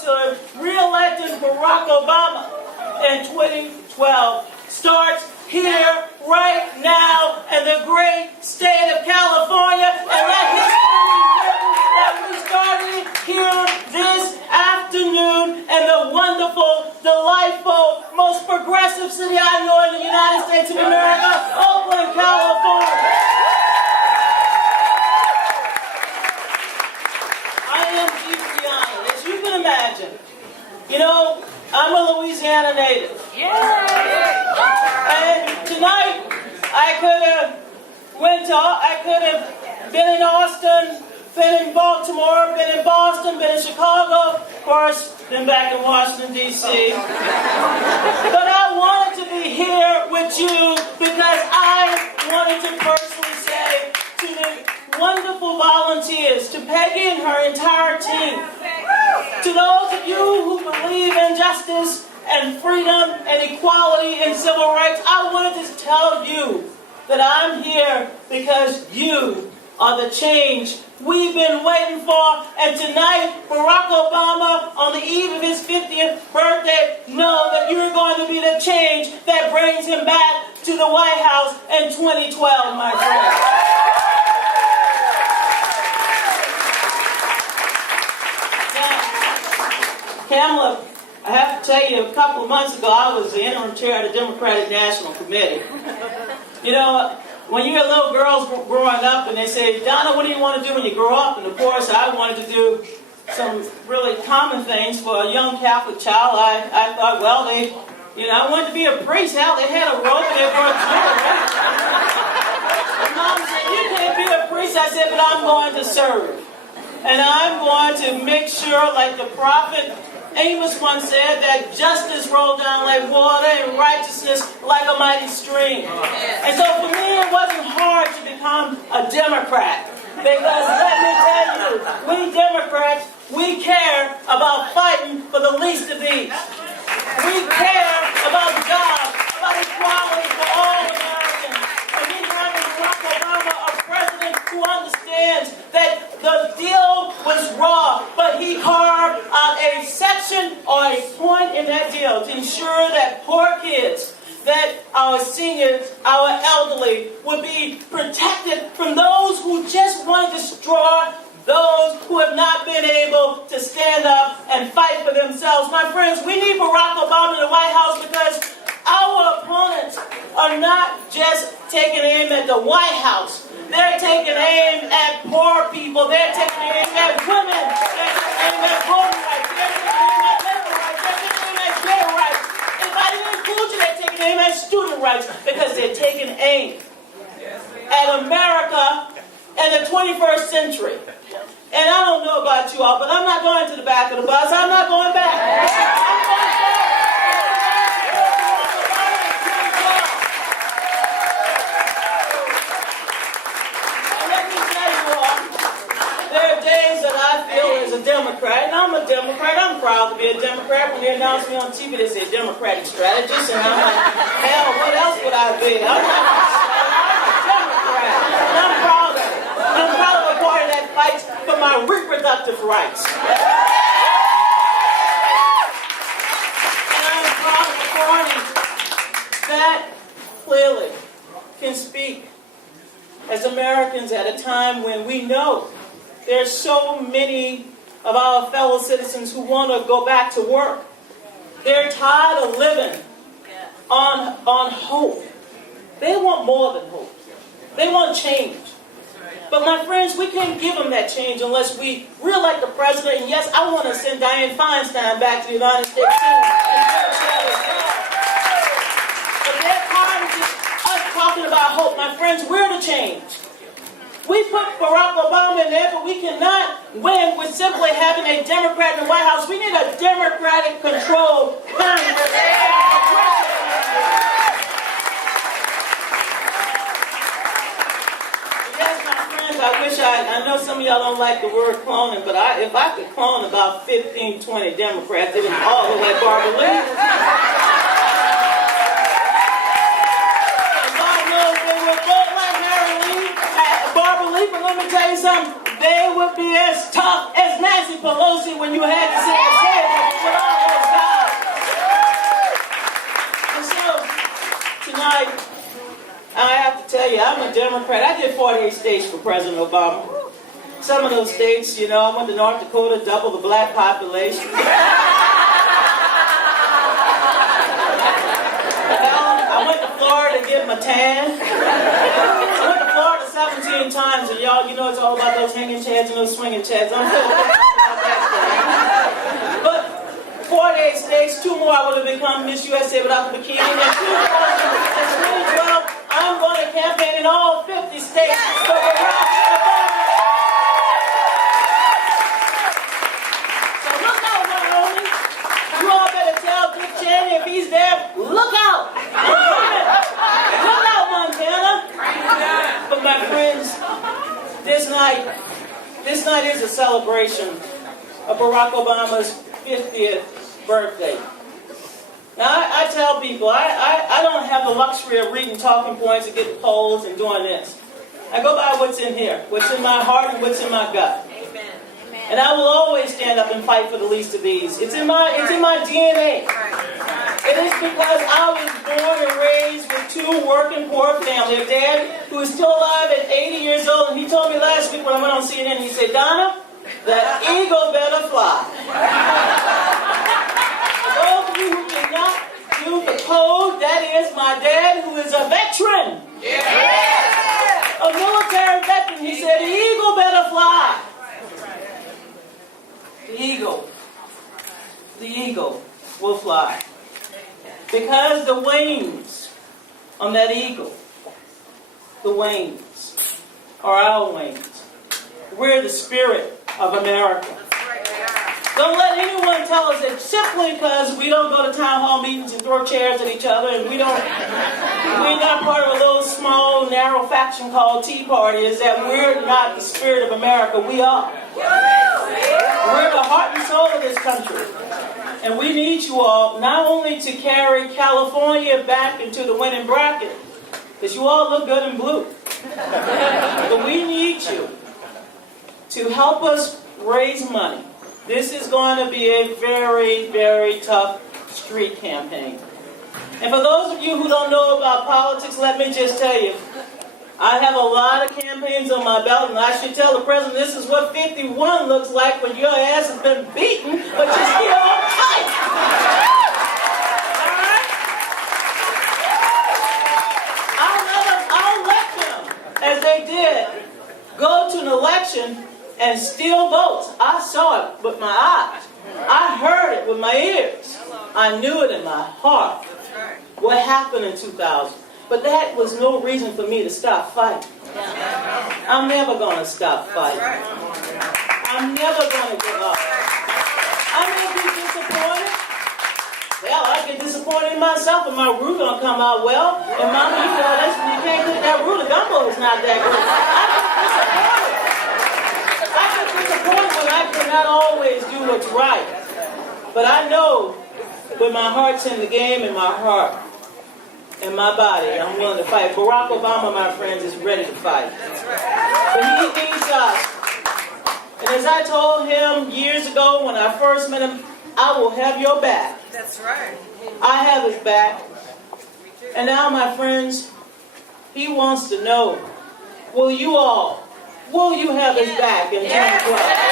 to re-electing Barack Obama in 2012 starts here, right now, in the great state of California, and let history be written that we started here this afternoon in the wonderful, delightful, most progressive city I know in the United States of America, Oakland, California. I am deeply honored, as you can imagine. You know, I'm a Louisiana native. And tonight, I could have been in Austin, been in Baltimore, been in Boston, been in Chicago, of course, been back in Washington, D.C. But I wanted to be here with you because I wanted to personally say to the wonderful volunteers, to Peggy and her entire team, to those of you who believe in justice and freedom and equality and civil rights, I wanted to tell you that I'm here because you are the change we've been waiting for. And tonight, Barack Obama, on the eve of his 50th birthday, know that you're going to be the change that brings him back to the White House in 2012, my friends. Kamala, I have to tell you, a couple of months ago, I was the interim chair of the Democratic National Committee. You know, when you're little girls growing up and they say, Donna, what do you want to do when you grow up? And of course, I wanted to do some really common things for a young Catholic child. I thought, well, I wanted to be a priest. Hell, they had a robe in there for a tour, right? And Mom said, you can't be a priest. I said, but I'm going to serve. And I'm going to make sure, like the prophet Amos once said, that justice rolled down like water and righteousness like a mighty stream. And so for me, it wasn't hard to become a Democrat. Because let me tell you, we Democrats, we care about fighting for the least of these. We care about jobs, about equality for all Americans. And we have in Barack Obama a president who understands that the deal was raw, but he carved out a section or a point in that deal to ensure that poor kids, that our seniors, our elderly, would be protected from those who just want to destroy those who have not been able to stand up and fight for themselves. My friends, we need Barack Obama in the White House because our opponents are not just taking aim at the White House. They're taking aim at poor people. They're taking aim at women. They're taking aim at voting rights. They're taking aim at labor rights. They're taking aim at gay rights. If I didn't include you, they're taking aim at student rights because they're taking aim at America in the 21st century. And I don't know about you all, but I'm not going to the back of the bus. I'm not going back. I'm going back. As a Democrat, and I'm a Democrat, I'm proud to be a Democrat. When they announce me on TV, they say Democratic strategist, and I'm like, hell, what else would I be? I'm a Democrat, and I'm proud of it. I'm proud of a party that fights for my reproductive rights. And I'm proud of a party that clearly can speak as Americans at a time when we know there's so many of our fellow citizens who want to go back to work. They're tired of living on hope. They want more than hope. They want change. But my friends, we can't give them that change unless we re-elect the president. And yes, I want to send Dianne Feinstein back to the United States too. But they're tired of just us talking about hope. My friends, we're the change. We put Barack Obama in there, but we cannot win with simply having a Democrat in the White House. We need a Democratic-controlled Congress. Yes, my friends, I know some of y'all don't like the word cloning, but if I could clone about 15, 20 Democrats, it would all look like Barbara Lee. But let me tell you something, they would be as tough as Nancy Pelosi when you had to sit and say it. a Democrat. I did 48 states for President Obama. Some of those states, you know, I went to North Dakota, double the black population. I went to Florida to get my tan. I went to Florida 17 times, and y'all, you know it's all about those hanging chads and those swinging chads. I'm still about that stuff. But 48 states, 2 more I would have become Miss USA without the bikini. And 2012, I'm going to campaign in all 50 states for Barack Obama. So look out, Wyoming. You all better tell Dick Cheney if he's there, look out. Look out, Montana. But my friends, this night is a celebration of Barack Obama's 50th birthday. Now, I tell people, I don't have the luxury of reading talking points and getting polls and doing this. I go by what's in here, what's in my heart and what's in my gut. Amen. And I will always stand up and fight for the least of these. It's in my DNA. It is because I was born and raised with 2 working poor families. A dad who is still alive at 80 years old, and he told me last week when I went on CNN, he said, Donna, that eagle better fly. For those of you who did not do the code, that is my dad who is a veteran. A military veteran. He said, the eagle better fly. The eagle will fly. Because the wings on that eagle, the wings are our wings. We're the spirit of America. Don't let anyone tell us that simply because we don't go to town hall meetings and throw chairs at each other and we're not part of a little small, narrow faction called Tea Party, is that we're not the spirit of America. We are. We're the heart and soul of this country. And we need you all not only to carry California back into the winning bracket, because you all look good in blue, but we need you to help us raise money. This is going to be a very, very tough street campaign. And for those of you who don't know about politics, let me just tell you, I have a lot of campaigns on my belt, and I should tell the president this is what 51 looks like when your ass has been beaten, but you're still on tight. All right? I'll let them, as they did, go to an election and steal votes. I saw it with my eyes. I heard it with my ears. I knew it in my heart. What happened in 2000. But that was no reason for me to stop fighting. I'm never going to stop fighting. I'm never going to give up. I may be disappointed. Hell, I get disappointed in myself and my root don't come out well. And Mama, you know, you can't cook that root. The gumbo is not that good. I get disappointed when I cannot always do what's right. But I know when my heart's in the game, in my heart, in my body, I'm willing to fight. Barack Obama, my friends, is ready to fight. But he needs us. And as I told him years ago when I first met him, I will have your back. That's right. I have his back. And now, my friends, he wants to know, will you have his back in 2012?